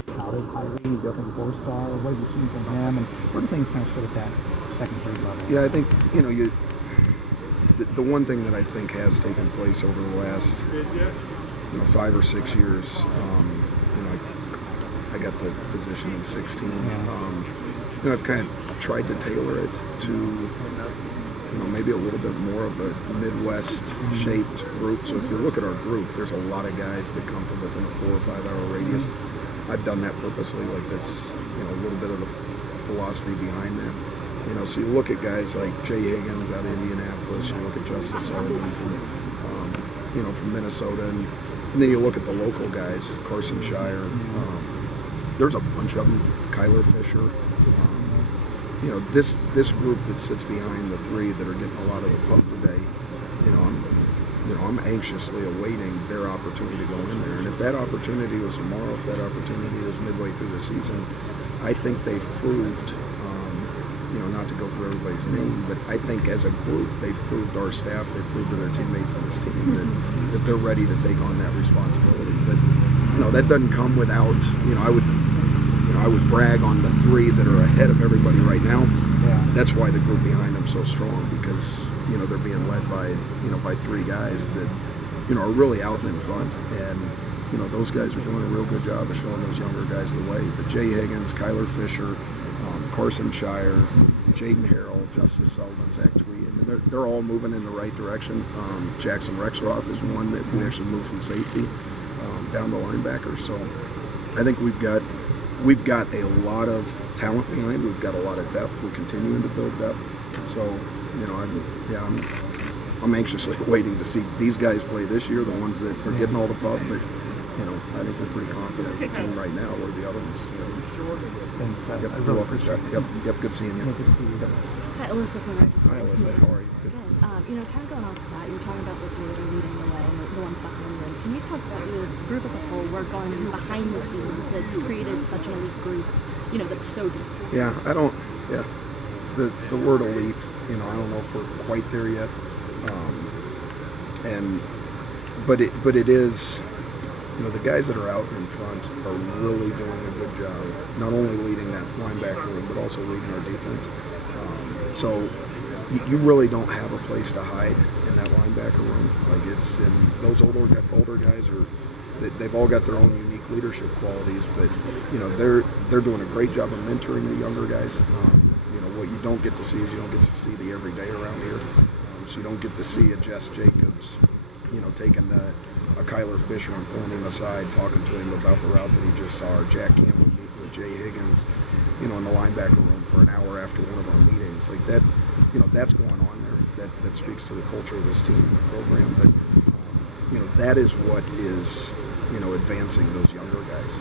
team touted highly. He's the open 4-star. What have you seen from him, and where do things kind of sit at that second, third level? Yeah, I think the one thing that I think has taken place over the last 5 or 6 years. I got the position in 16. I've kind of tried to tailor it to maybe a little bit more of a Midwest shaped group. So if you look at our group, there's a lot of guys that come from within a 4 or 5 hour radius. I've done that purposely. Like that's a little bit of the philosophy behind that. So you look at guys like Jay Higgins out of Indianapolis. You look at Justice Sullivan from Minnesota, and then you look at the local guys, Carson Shire. There's a bunch of them. Kyler Fisher. This group that sits behind the three that are getting a lot of the pub today. I'm anxiously awaiting their opportunity to go in there. And if that opportunity was tomorrow, if that opportunity was midway through the season, I think they've proved. Not to go through everybody's name, but I think as a group, they've proved our staff, they've proved to their teammates in this team that they're ready to take on that responsibility. But that doesn't come without. I would brag on the three that are ahead of everybody right now. Yeah. That's why the group behind them so strong, because they're being led by three guys that are really out in front, and those guys are doing a real good job of showing those younger guys the way. But Jay Higgins, Kyler Fisher, Carson Shire, Jaden Harrell, Justice Sullivan, Zach Tweed. I mean, they're all moving in the right direction. Jackson Rexroth is one that we actually moved from safety down to linebacker. So I think we've got a lot of talent behind. We've got a lot of depth. We're continuing to build depth. So I'm anxiously waiting to see these guys play this year, the ones that are getting all the pub. But I think we're pretty confident as a team right now. Where the other ones. Thanks. Yep, I really appreciate it. Yep, good seeing you. Good to see you. Yep. Hi, Alyssa from Register. Hi, Alyssa. How are you? Good. Kind of going off of that, you're talking about the three that are leading the way and the ones behind them. Can you talk about your group as a whole, work going behind the scenes that's created such an elite group, that's so deep? Yeah, the word elite, I don't know if we're quite there yet. But it is, the guys that are out in front are really doing a good job, not only leading that linebacker room, but also leading our defense. So you really don't have a place to hide in that linebacker room. Like those older guys they've all got their own unique leadership qualities, but they're doing a great job of mentoring the younger guys. What you don't get to see is you don't get to see the everyday around here. So you don't get to see a Jess Jacobs, taking a Kyler Fisher and pulling him aside, talking to him about the route that he just saw, or Jack Campbell meeting with Jay Higgins, in the linebacker room for an hour after one of our meetings. Like that, that's going on there. That speaks to the culture of this team and the program. But, that is what is, advancing those younger guys.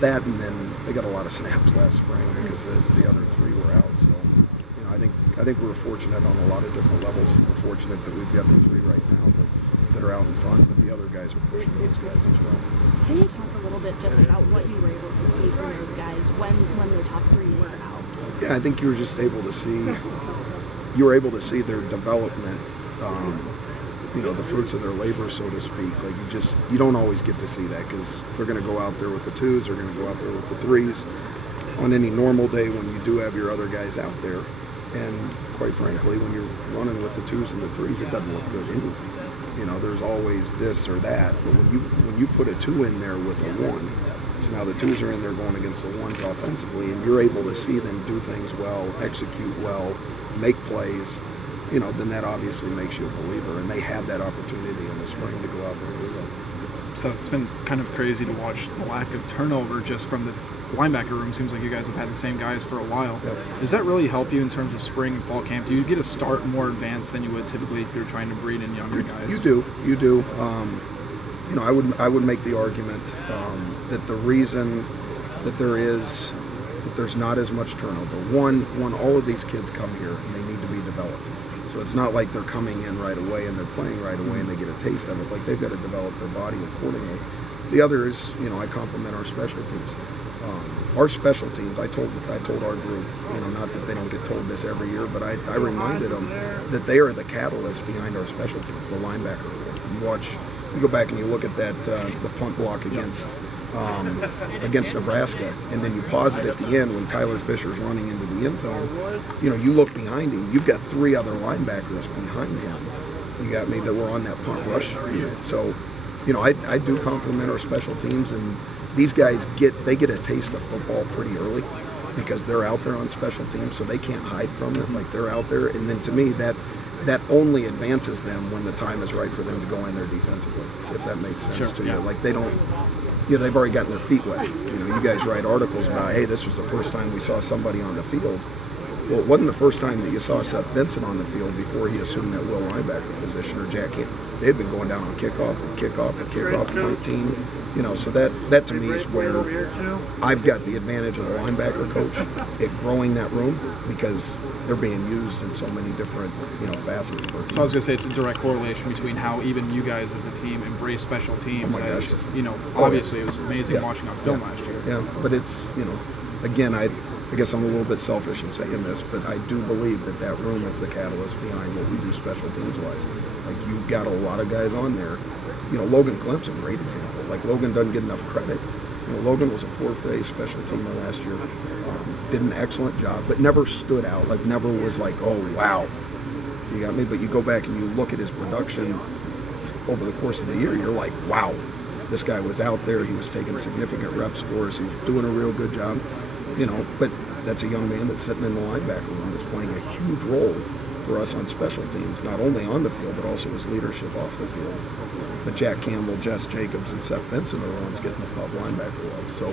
That, and then they got a lot of snaps last spring because the other three were out. So, I think we're fortunate on a lot of different levels. We're fortunate that we've got the three right now that are out in front, but the other guys are pushing those guys as well. Can you talk a little bit just about what you were able to see from those guys when the top three were out? Yeah, I think you were just able to see. You were able to see their development. The fruits of their labor, so to speak. Like you don't always get to see that because they're going to go out there with the twos, they're going to go out there with the threes. On any normal day when you do have your other guys out there, and quite frankly, when you're running with the twos and the threes, it doesn't look good anyway. There's always this or that, but when you put a two in there with a one, so now the twos are in there going against the ones offensively, and you're able to see them do things well, execute well, make plays. Then that obviously makes you a believer, and they had that opportunity in the spring to go out there and do that. So it's been kind of crazy to watch the lack of turnover just from the linebacker room. Seems like you guys have had the same guys for a while. Yep. Does that really help you in terms of spring and fall camp? Do you get a start more advanced than you would typically if you're trying to breed in younger guys? You do. I would make the argument that the reason that there's not as much turnover. One, all of these kids come here and they need to be developed. So it's not like they're coming in right away and they're playing right away and they get a taste of it. Like they've got to develop their body accordingly. The other is, I compliment our special teams. Our special teams, I told our group, not that they don't get told this every year, but I reminded them that they are the catalyst behind our special teams, the linebacker. You go back and you look at that the punt block against against Nebraska, and then you pause it at the end when Kyler Fisher's running into the end zone. You look behind him. You've got 3 other linebackers behind him. You got me that were on that punt rush unit. So, I do compliment our special teams, and these guys get a taste of football pretty early because they're out there on special teams, so they can't hide from it. Like, they're out there, and then to me that only advances them when the time is right for them to go in there defensively, if that makes sense to you. Like, they don't. They've already gotten their feet wet. You guys write articles about, hey, this was the first time we saw somebody on the field. Well, it wasn't the first time that you saw Seth Benson on the field before he assumed that will linebacker position, or Jack Campbell. They'd been going down on kickoff and kickoff and kickoff and 19. So that to me is where I've got the advantage of the linebacker coach at growing that room, because they're being used in so many different facets of our team. So I was going to say it's a direct correlation between how even you guys as a team embrace special teams. Oh my gosh. Obviously it was amazing watching on film last year. Yeah, but it's, again, I guess I'm a little bit selfish in saying this, but I do believe that room is the catalyst behind what we do special teams-wise. Like, you've got a lot of guys on there. Logan Klimp's a great example. Like, Logan doesn't get enough credit. Logan was a 4-phase special teamer last year. Did an excellent job, but never stood out. Like, never was like, oh, wow. You got me? But you go back and you look at his production over the course of the year, you're like, wow. This guy was out there. He was taking significant reps for us. He was doing a real good job. But that's a young man that's sitting in the linebacker room that's playing a huge role for us on special teams, not only on the field, but also his leadership off the field. But Jack Campbell, Jess Jacobs, and Seth Benson are the ones getting the pub linebacker was. So